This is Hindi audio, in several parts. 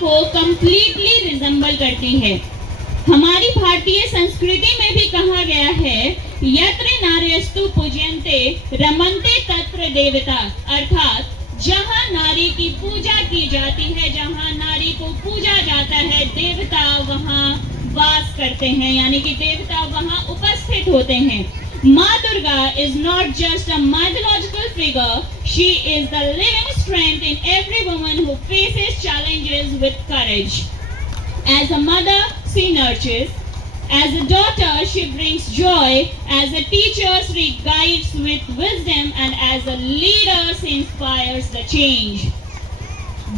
को कंप्लीटली रिजेंबल करती है। हमारी भारतीय संस्कृति में भी कहा गया है यत्र नार्यस्तु पूज्यन्ते रमन्ते तत्र देवता, अर्थात जहाँ नारी की पूजा की जाती है, जहाँ नारी को पूजा जाता है, देवता वहाँ वास करते हैं, यानी कि देवता वहाँ उपस्थित होते हैं। माँ Durga is not just a mythological figure, she is the living strength in every woman who faces challenges with courage. As a mother, she nurtures. As a daughter, she brings joy. As a teacher, she guides with wisdom. And as a leader, she inspires the change.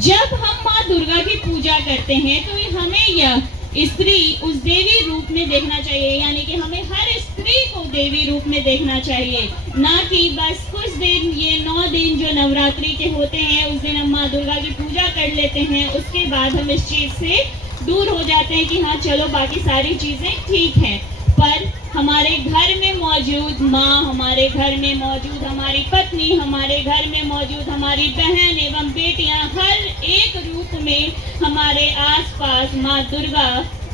जब हम माँ दुर्गा की पूजा करते हैं तो हमें यह स्त्री उस देवी रूप में देखना चाहिए, यानी कि हमें हर स्त्री को देवी रूप में देखना चाहिए, ना कि बस कुछ दिन, ये 9 दिन जो नवरात्रि के होते हैं उस दिन हम माँ दुर्गा की पूजा कर लेते हैं, उसके बाद हम इस चीज से दूर हो जाते हैं कि हाँ चलो बाकी सारी चीजें ठीक हैं। पर हमारे घर में मौजूद माँ, हमारे घर में मौजूद हमारी पत्नी, हमारे घर में मौजूद हमारी बहन एवं बेटियां, हर एक रूप में हमारे आसपास माँ दुर्गा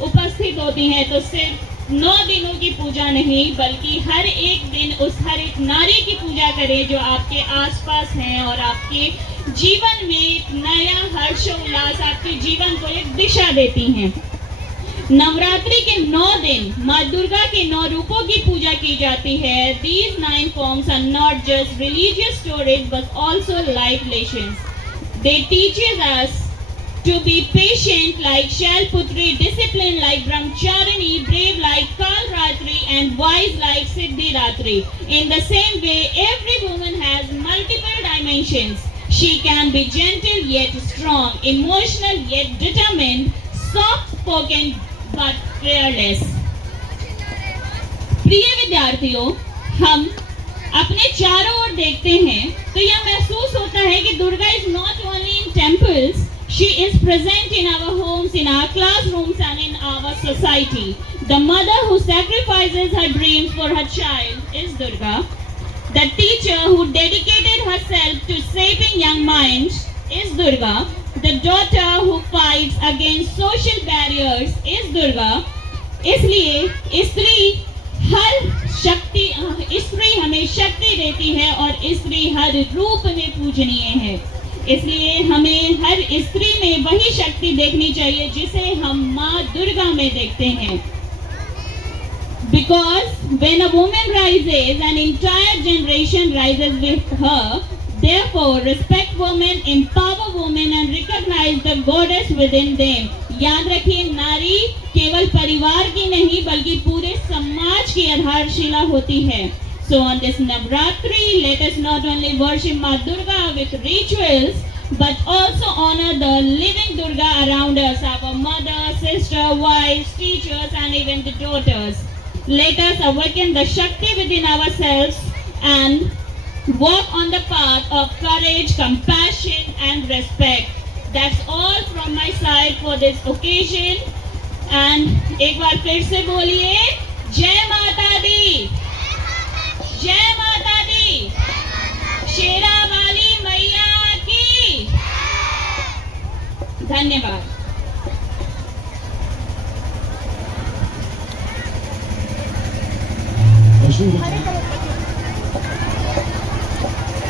उपस्थित होती हैं। तो सिर्फ 9 दिनों की पूजा नहीं, बल्कि हर एक दिन उस हर एक नारी की पूजा करें जो आपके आसपास हैं और आपके जीवन में एक नया हर्षोल्लास, आपके जीवन को एक दिशा देती हैं। नवरात्रि के 9 दिन माँ दुर्गा के 9 रूपों की पूजा की जाती है। These 9 forms are not just religious stories but also life lessons. They teaches us to be patient like Shailputri, disciplined like Brahmacharini, brave like Kalratri, and wise like Siddhiratri. In the same way, every woman has multiple dimensions. She can be gentle yet strong, emotional yet determined, soft-spoken but fearless. प्रिय विद्यार्थियों, हम अपने चारों ओर देखते हैं तो यह महसूस होता है कि Durga is not only in temples, she is present in our homes, in our classrooms and in our society. The mother who sacrifices her dreams for her child is Durga. The teacher who dedicated herself to shaping young minds is Durga. The daughter who fights against social barriers is Durga. इसलिए स्त्री हमें शक्ति देती है और स्त्री हर रूप में पूजनीय है। इसलिए हमें हर स्त्री में वही शक्ति देखनी चाहिए जिसे हम माँ दुर्गा में देखते हैं। Because when a woman rises, an entire generation rises with her. Therefore, respect women, empower women and recognize the goddess within them. याद रखिए, नारी केवल परिवार की नहीं बल्कि पूरे समाज की आधारशिला होती है। So on this Navratri, let us not only worship Ma Durga with rituals, but also honor the living Durga around us, our mother, sister, wives, teachers, and even the daughters. Let us awaken the Shakti within ourselves and walk on the path of courage, compassion, and respect. That's all from my side for this occasion. And एक बार फिर से बोलिए, जय माता दी, जय माता दी, शेरा वाली मैया की। धन्यवाद।